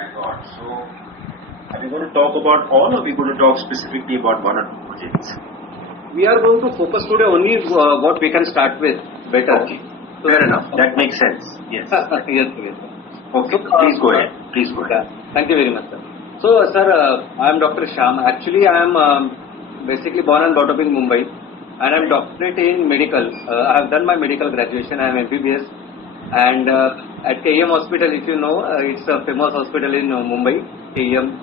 I got. So, are we going to talk about all, or are we going to talk specifically about one or two projects? We are going to focus today only what we can start with better. Okay, fair enough. That makes sense. Yes. Yes. Okay, please go ahead. Please go ahead. Thank you very much, sir. So, sir, I am Dr. Shyam. Actually, I am basically born and brought up in Mumbai, and I am doctorate in medical. I have done my medical graduation. I am MBBS, and at KEM Hospital, if you know, it's a famous hospital in Mumbai, KEM,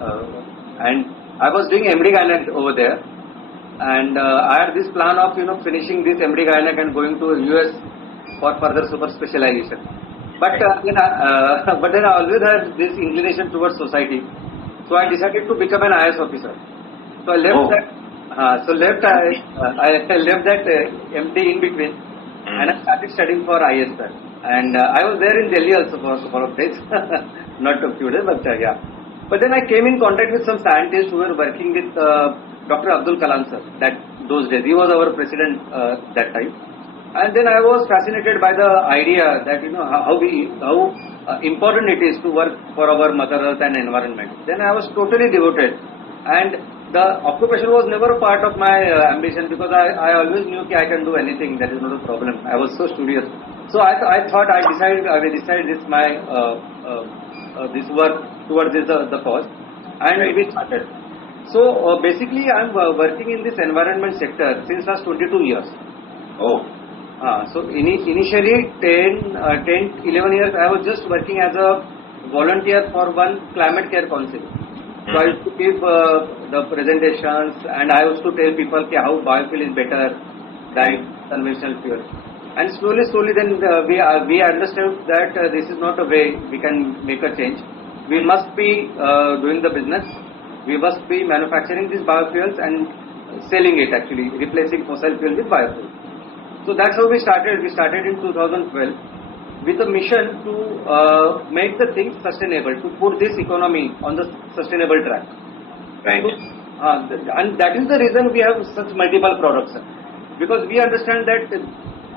and I was doing MD Gynec over there, and I had this plan of finishing this MD Gynec and going to US for further super specialization. But then I always had this inclination towards society, so I decided to become an IS officer. So I left that. I left that MD in between, and I started studying for IS. And I was there in Delhi also for a couple of days, not a few days, but yeah. But then I came in contact with some scientists who were working with Dr. Abdul Kalam sir. Those days he was our president that time. And then I was fascinated by the idea that how important it is to work for our Mother Earth and environment. Then I was totally devoted, and the occupation was never a part of my ambition, because I always knew that I can do anything. That is not a problem. I was so studious. So I thought I will decide this my this work towards the cause, and we started. So basically I am working in this environment sector since last 22 years. So initially 10, 11 years I was just working as a volunteer for one climate care council. So I used to give the presentations, and I used to tell people how biofuel is better than conventional fuel. And slowly then we understood that this is not a way we can make a change. We must be doing the business. We must be manufacturing these biofuels and selling it, actually replacing fossil fuel with biofuel. So that's how we started. We started in 2012 with a mission to make the things sustainable, to put this economy on the sustainable track. Right. So, and that is the reason we have such multiple products, because we understand that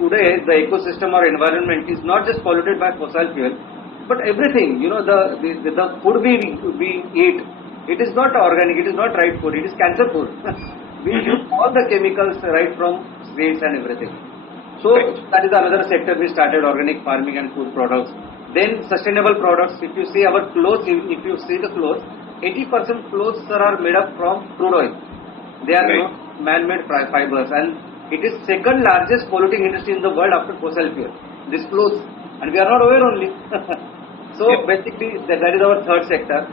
today the ecosystem or environment is not just polluted by fossil fuel, but everything. The food we eat, it is not organic, it is not right food, it is cancer food. We use all the chemicals right from seeds and everything. So that is another sector we started, organic farming and food products. Then sustainable products. If you see our clothes, if you see the clothes, 80% clothes are made up from crude oil. They are not man-made fibers, and it is second largest polluting industry in the world after fossil fuel. This clothes, and we are not aware only. So basically that is our third sector,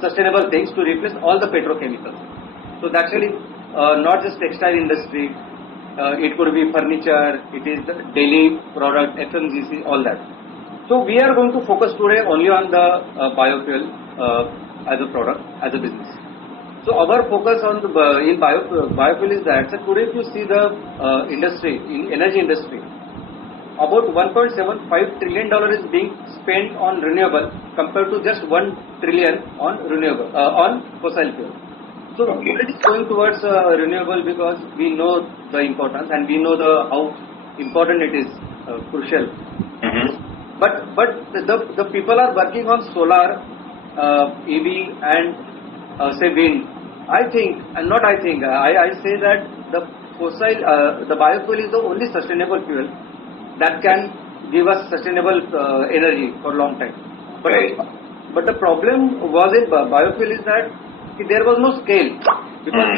sustainable things to replace all the petrochemicals. So that's really not just textile industry. It could be furniture, it is daily product, FMCG, all that. So we are going to focus today only on the biofuel as a product, as a business. So our focus on the in biofuel is that, so today if you see the industry, in energy industry, about $1.75 trillion is being spent on renewable compared to just 1 trillion on renewable, on fossil fuel. So it is going towards renewable because we know the importance, and we know how important it is, crucial. But the people are working on solar, EV, and say wind. I think, and not I think, I say that the biofuel is the only sustainable fuel that can give us sustainable energy for a long time. But the problem was in biofuel is that there was no scale, because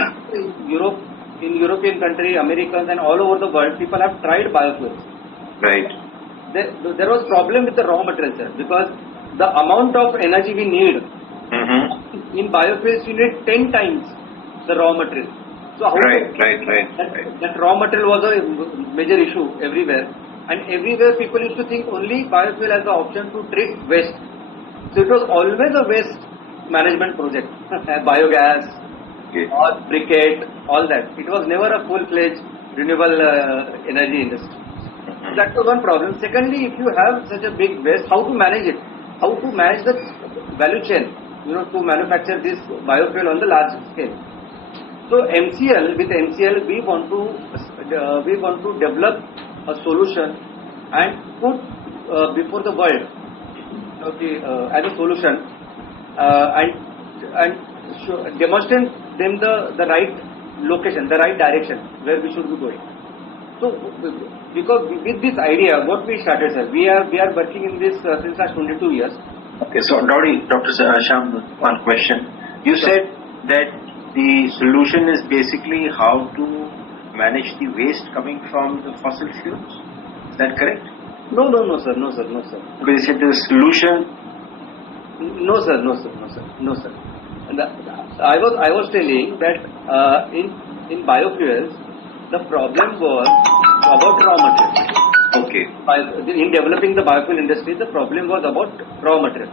in European country, Americans, and all over the world, people have tried biofuels. Right. There was problem with the raw materials, sir, because the amount of energy we need in biofuels, you need 10 times the raw material. So how that raw material was a major issue everywhere, and everywhere people used to think only biofuel as the option to treat waste. So it was always a waste management project, biogas, or briquette, all that. It was never a full-fledged renewable energy industry. That was one problem. Secondly, if you have such a big waste, how to manage it? How to manage the value chain, to manufacture this biofuel on the large scale. So with MCL, we want to develop a solution and put before the world as a solution, and demonstrate them the right location, the right direction where we should be going. So, because with this idea, what we started, sir, we are working in this since last 22 years. Okay, so Dr. Shyam, one question. You said that the solution is basically how to manage the waste coming from the fossil fuels. Is that correct? No, sir. Because you said the solution. No, sir. And I was telling that in biofuels, the problem was about raw material. Okay. In developing the biofuel industry, the problem was about raw material.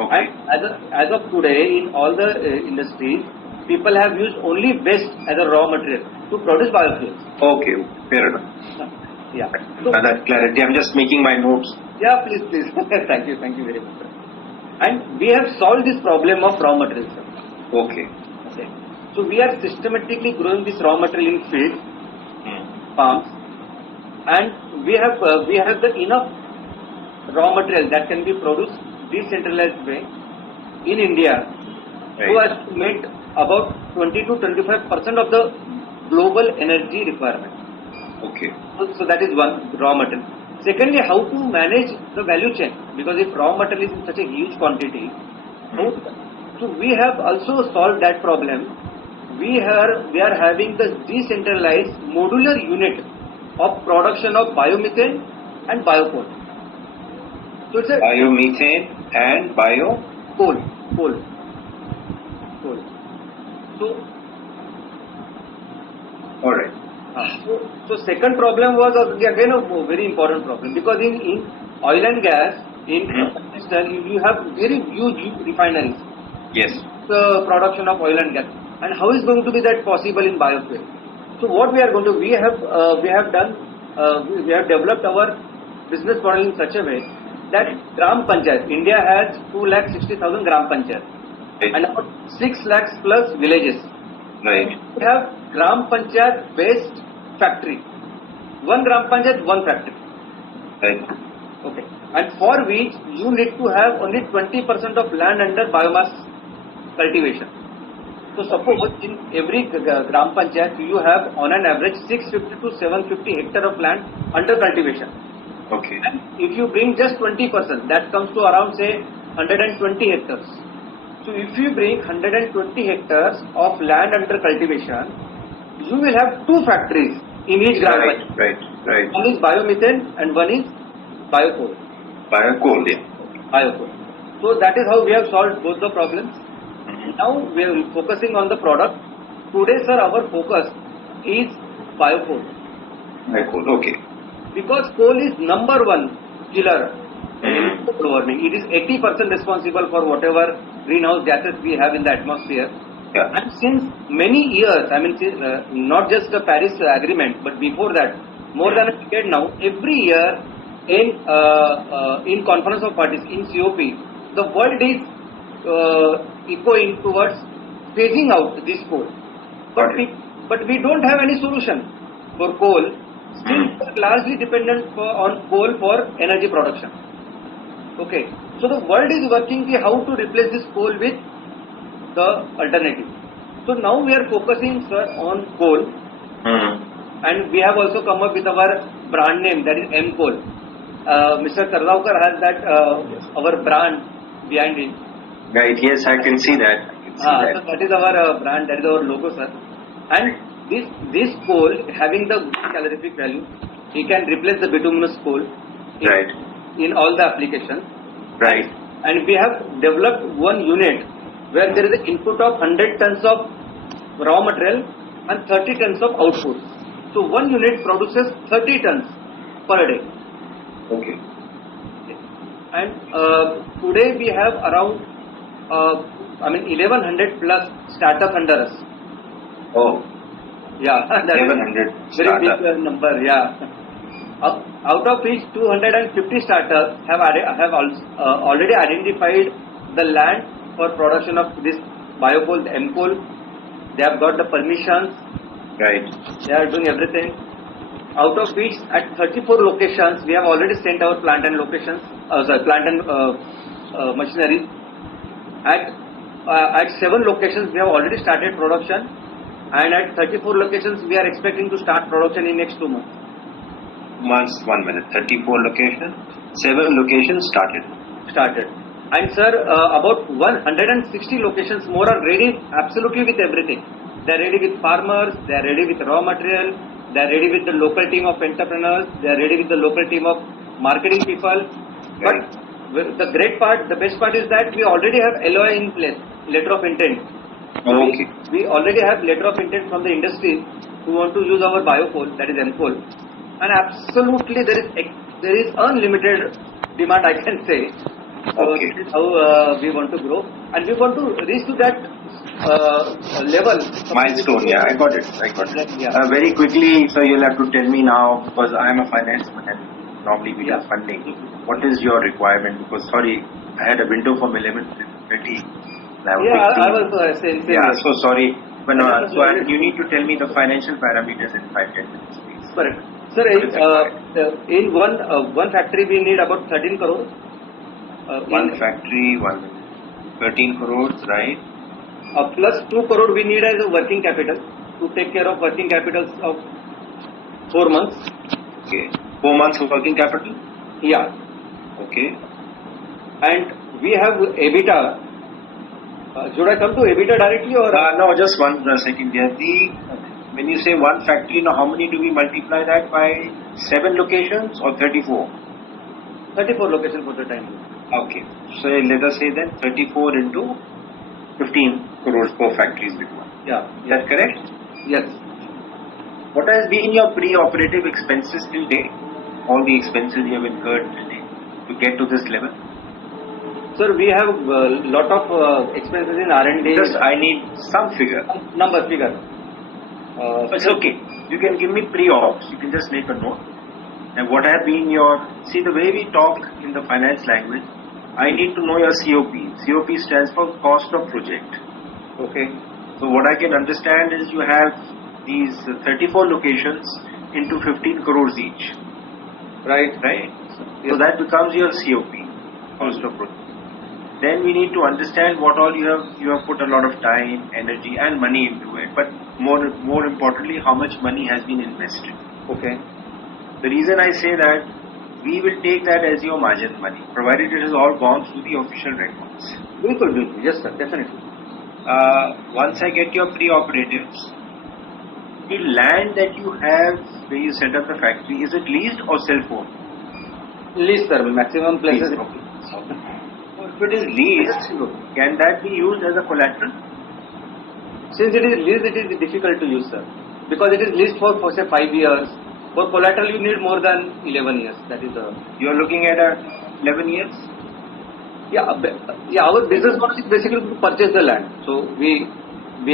Okay. And as of today, in all the industries, people have used only waste as a raw material to produce biofuels. Okay, fair enough. Yeah. So, that clarity. I'm just making my notes. Yeah, please. Thank you very much, sir. And we have solved this problem of raw materials, sir. Okay. So we are systematically growing this raw material in fields, farms, and we have the enough raw material that can be produced decentralized way in India, who has made about 20 to 25% of the global energy requirement. Okay. So that is one, raw material. Secondly, how to manage the value chain, because if raw material is in such a huge quantity, so we have also solved that problem. We are having the decentralized modular unit of production of biomethane and biocoal. So it's a biomethane and coal. So all right. So second problem was again a very important problem, because in oil and gas in Pakistan you have very huge refineries. Yes. The production of oil and gas, and how is going to be that possible in biofuel? So what we are going to we have developed our business model in such a way that Gram Panchayat, India has 2,60,000 Gram Panchayat, and about 6 lakhs plus villages. Right. We have Gram Panchayat based factory. One Gram Panchayat, one factory. Right. Okay. And for which you need to have only 20% of land under biomass cultivation. So suppose in every Gram Panchayat you have on an average 650 to 750 hectare of land under cultivation. Okay. And if you bring just 20%, that comes to around say 120 hectares. So if you bring 120 hectares of land under cultivation, you will have two factories in each Gram Panchayat. Right. One is biomethane and one is biocoal. Biocoal, yeah. Biocoal. So that is how we have solved both the problems. Now we are focusing on the product. Today, sir, our focus is biocoal. Biocoal, okay. Because coal is number one killer in global warming. It is 80% responsible for whatever greenhouse gases we have in the atmosphere. Yeah. And since many years, not just the Paris Agreement, but before that, more than a decade now, every year in Conference of Parties, in COP, the world is echoing towards phasing out this coal. But we don't have any solution for coal. Still largely dependent on coal for energy production. Okay. So the world is working how to replace this coal with the alternative. So now we are focusing, sir, on coal. And we have also come up with our brand name, that is M-Coal. Mr. Karlavkar has that our brand behind it. Right, yes, I can see that. So that is our brand, that is our logo, sir. And this coal having the calorific value, it can replace the bituminous coal in all the applications. Right. And we have developed one unit where there is an input of 100 tons of raw material and 30 tons of output. So one unit produces 30 tons per day. Okay. And today we have around 1100 plus startups under us. Oh. Yeah, that 1100 is very big number. Yeah. Out of which 250 startups have already identified the land for production of this biocoal, the M-Coal. They have got the permissions. Right. They are doing everything. Out of which at 34 locations we have already sent our plant and locations, machinery. At 7 locations we have already started production, and at 34 locations we are expecting to start production in next 2 months. 1 minute. 34 locations, 7 locations started. And sir, about 160 locations more are ready absolutely with everything. They are ready with farmers, they are ready with raw material, they are ready with the local team of entrepreneurs, they are ready with the local team of marketing people. Right. But the best part is that we already have LOI in place, letter of intent. Okay. We already have letter of intent from the industry who want to use our biocoal, that is M-coal. And absolutely there is unlimited demand, I can say. So Okay. this is how we want to grow, and we want to reach to that level. Milestone, yeah, I got it. Yeah. Very quickly, so you'll have to tell me now, because I am a finance man and normally we do Yeah. funding. What is your requirement? Because sorry, I had a window from 11:30. I was saying. Yeah, so sorry. But no, No, so you need to tell me the financial parameters in 5-10 minutes, please. Correct. Sir, in one factory we need about 13 crore. One factory, 13 crores, right? Plus 2 crore we need as a working capital to take care of working capitals of 4 months. Okay. 4 months of working capital? Yeah. Okay. And we have EBITDA. Should I come to EBITDA directly or? No, just 1 second here. When you say one factory, now how many do we multiply that by? 7 locations or 34? 34 locations for the time. Okay. So let us say then 34 into 15 crores per factory is required. Yeah. Is that correct? Yes. What has been your pre-operative expenses till date? All the expenses you have incurred till date to get to this level? Sir, we have a lot of expenses in R&D. Just I need some figure. Figure. It's okay. You can give me pre-ops. You can just make a note. And what have been your... See, the way we talk in the finance language, I need to know your COP. COP stands for cost of project. Okay. So what I can understand is you have these 34 locations into 15 crores each. Right. So that becomes your COP, cost of project. Then we need to understand what all you have put a lot of time, energy and money into it. But more importantly, how much money has been invested. Okay. The reason I say that, we will take that as your margin money, provided it has all gone through the official records. Yes, sir, definitely. Once I get your pre-operatives, the land that you have where you set up the factory, is it leased or self-owned? Lease, sir, maximum places. Okay. So if it is leased, can that be used as a collateral? Since it is leased, it is difficult to use, sir. Because it is leased for say 5 years. For collateral, you need more than 11 years. That is the... You are looking at 11 years? Yeah, our business model is basically to purchase the land. So we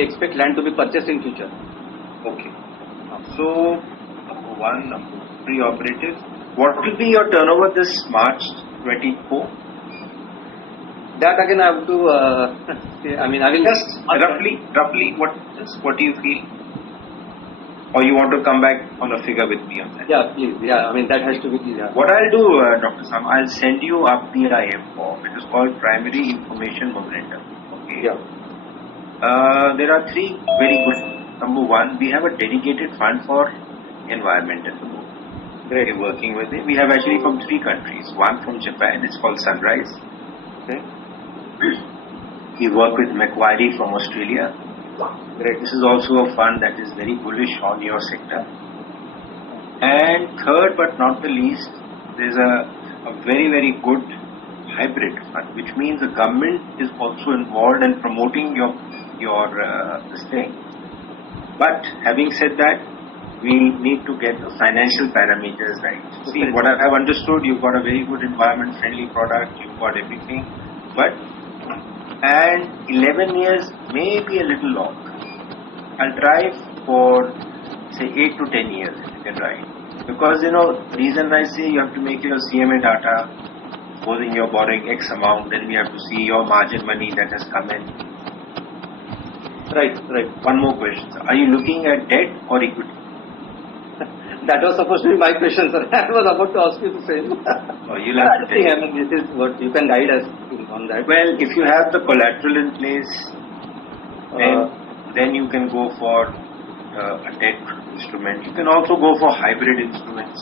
expect land to be purchased in future. Okay. So, number 1, pre-operative. What will be your turnover this March 24? That again I have to, I will just roughly what do you feel? Or you want to come back on a figure with me on that? Yeah, please. Yeah, that has to be clear. What I'll do, Dr. Sam, I'll send you up the IM form. It is called Primary Information Memorandum. Okay. Yeah. There are 3 very good. Number 1, we have a dedicated fund for environmental. Great. We're working with it. We have actually from 3 countries. One from Japan. It's called Sunrise. Okay. We work with Macquarie from Australia. Great. This is also a fund that is very bullish on your sector. And third but not the least, there's a very, very good hybrid fund, which means the government is also involved in promoting your this thing. But having said that, we need to get the financial parameters right. See, what I've understood, you've got a very good environment-friendly product, you've got everything, and 11 years may be a little long. I'll try for say 8 to 10 years if you can try. Because the reason I say you have to make your CMA data, supposing you're borrowing X amount, then we have to see your margin money that has come in. Right. One more question, sir. Are you looking at debt or equity? That was supposed to be my question, sir. I was about to ask you the same. Oh, you'll have to this is what you can guide us on that. Well, if you have the collateral in place, then you can go for a debt instrument. You can also go for hybrid instruments.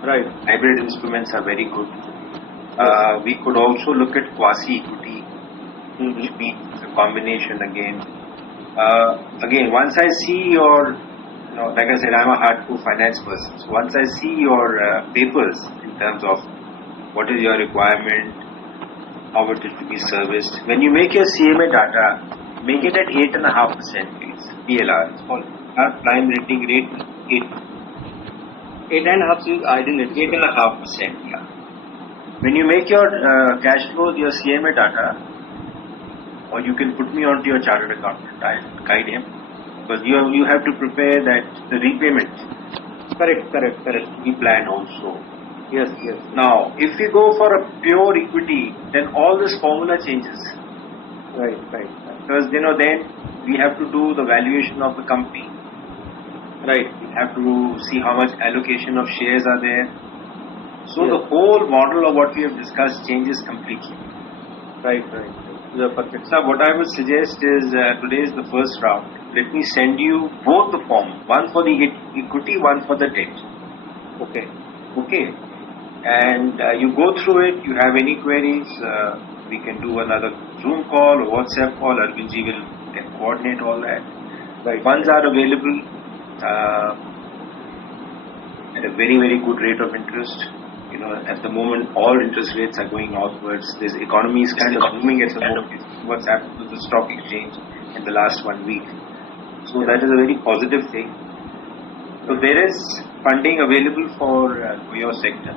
Right. Hybrid instruments are very good. We could also look at quasi-equity, which means a combination again. Again, once I see your, like I said, I'm a hardcore finance person. So once I see your papers in terms of what is your requirement, how it is to be serviced. When you make your CMA data, make it at 8.5%, please. PLR. It's called prime rating rate 8. 8.5%. I didn't. 8.5%. Yeah. When you make your cash flows, your CMA data, or you can put me onto your chartered accountant. I'll guide him, because you have to prepare that the repayment. Correct. We plan also. Yes. Now, if we go for a pure equity, then all this formula changes. Right. Because then we have to do the valuation of the company. Right. We have to see how much allocation of shares are there. So the whole model of what we have discussed changes completely. Right. You are perfect. So what I would suggest is, today is the first round. Let me send you both the forms. One for the equity, one for the debt. Okay. And you go through it. You have any queries, we can do another Zoom call or WhatsApp call. Arvindji will coordinate all that. Right. Funds are available at a very, very good rate of interest. At the moment, all interest rates are going outwards. This economy is kind of booming at the moment. What's happened to the stock exchange in the last 1 week. So that is a very positive thing. So there is funding available for your sector.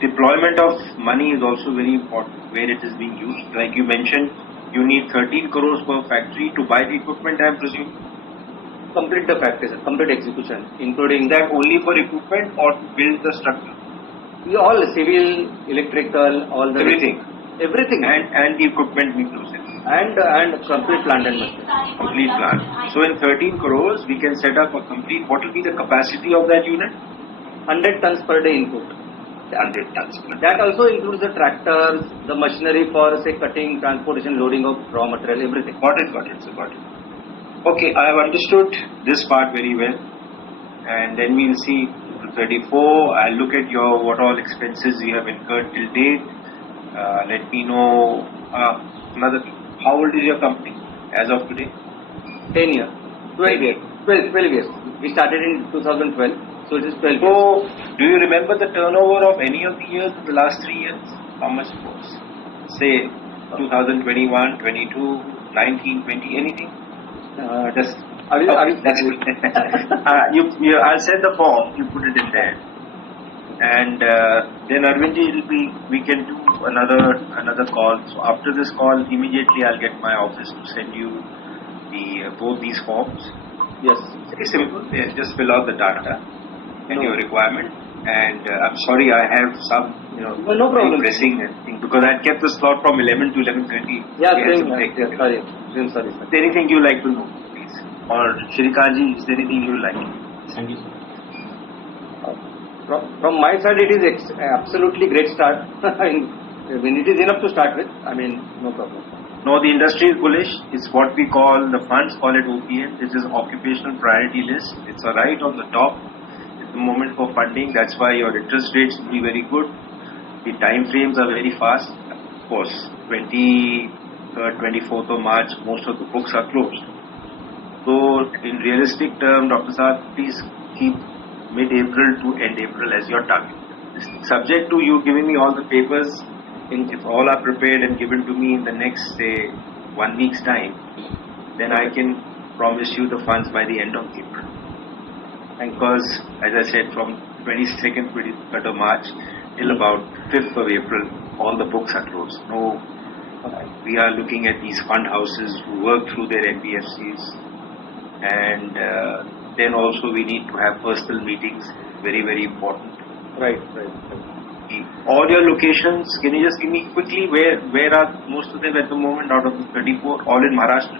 Deployment of money is also very important, where it is being used. Like you mentioned, you need 13 crores per factory to buy the equipment, I presume. Complete the factory, sir. Complete execution, including that only for equipment or to build the structure? All civil, electrical, all the everything, and the equipment inclusive, and complete plant and machinery. Complete plant. So in 13 crores, we can set up a complete. What will be the capacity of that unit? 100 tons per day input. 100 tons per day. That also includes the tractors, the machinery for say cutting, transportation, loading of raw material, everything. Got it. Okay, I have understood this part very well, and then we'll see 34. I'll look at what all expenses you have incurred till date. Let me know how old is your company as of today? 10 years. 12 years. We started in 2012, so it is 12 years. So, do you remember the turnover of any of the years in the last 3 years? How much it was? Say 2021, 22, 19, 20, anything? That's good. I'll send the form. You put it in there, and then Arvindji, we can do another call. So after this call, immediately I'll get my office to send you both these forms. Yes. Very simple. Just fill out the data and your requirement. And I'm sorry, I have some no problem. Pressing thing, because I kept the slot from 11 to 11:30. Yeah, sorry. Is there anything you like to know, please? Or Shrikantji, is there anything you like? Thank you, sir. From my side, it is absolutely great start. When it is enough to start with, no problem. No, the industry is bullish. It's what we call, the funds call it OPM. This is Occupational Priority List. It's right on the top. It's the moment for funding. That's why your interest rates will be very good. The time frames are very fast. Of course, 23rd, 24th of March, most of the books are closed. So, in realistic term, Dr. Saab, please keep mid-April to end April as your target. Subject to you giving me all the papers, if all are prepared and given to me in the next, say, 1 week's time, then I can promise you the funds by the end of April. And because, as I said, from 22nd, 23rd of March till about 5th of April, all the books are closed. No, we are looking at these fund houses who work through their NBFCs, and then also we need to have personal meetings, very, very important. Right. All your locations, can you just give me quickly where are most of them at the moment out of the 34? All in Maharashtra?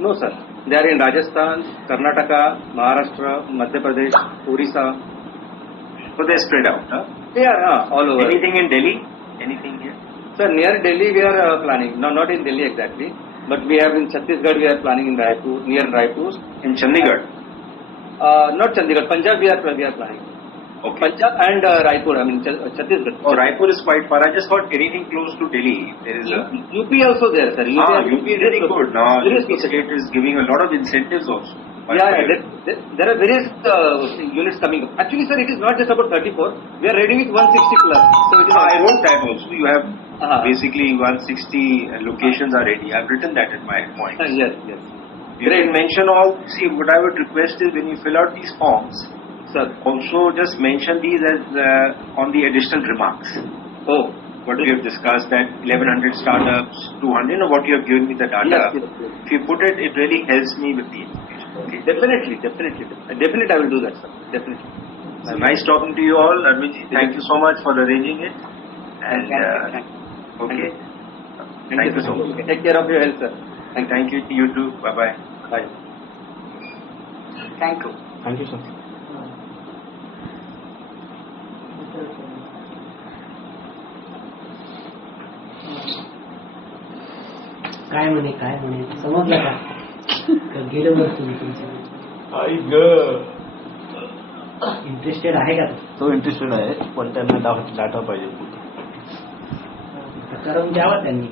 No, sir. They are in Rajasthan, Karnataka, Maharashtra, Madhya Pradesh, Orissa. So they're spread out, huh? They are all over. Anything in Delhi? anything here? Sir, near Delhi we are planning. No, not in Delhi exactly, but we have in Chhattisgarh we are planning in Raipur, near Raipur. In Chandigarh? Not Chandigarh, Punjab we are planning. Okay. Punjab and Raipur, I mean Chhattisgarh. Oh, Raipur is quite far. I just thought anything close to Delhi. There is a... UP also there, sir. UP is very good. Now, There is the state is giving a lot of incentives also. There are various units coming up. Actually, sir, it is not just about 34. We are ready with 160 plus. So it is I wrote that also. You have basically 160 locations are ready. I have written that in my point. Yes. You can mention all. See, what I would request is when you fill out these forms, sir, also just mention these as on the additional remarks. Oh. What we have discussed, that 1100 startups, 200, what you have given me the data. Yes. If you put it, it really helps me with the information. Okay. Definitely. Definitely, I will do that, sir. Definitely. Nice talking to you all. Arvind, thank you so much for arranging it. And okay. Thank you so much. Take care of your health, sir. Thank you. You too. Bye. Bye. Thank you. Thank you, sir. काय म्हणे समजलं का गेलं बस तुम्ही तुमचं आई ग interested आहे का तो इंटरेस्टेड आहे पण त्यांना डाटा पाहिजे करून द्यावा त्यांनी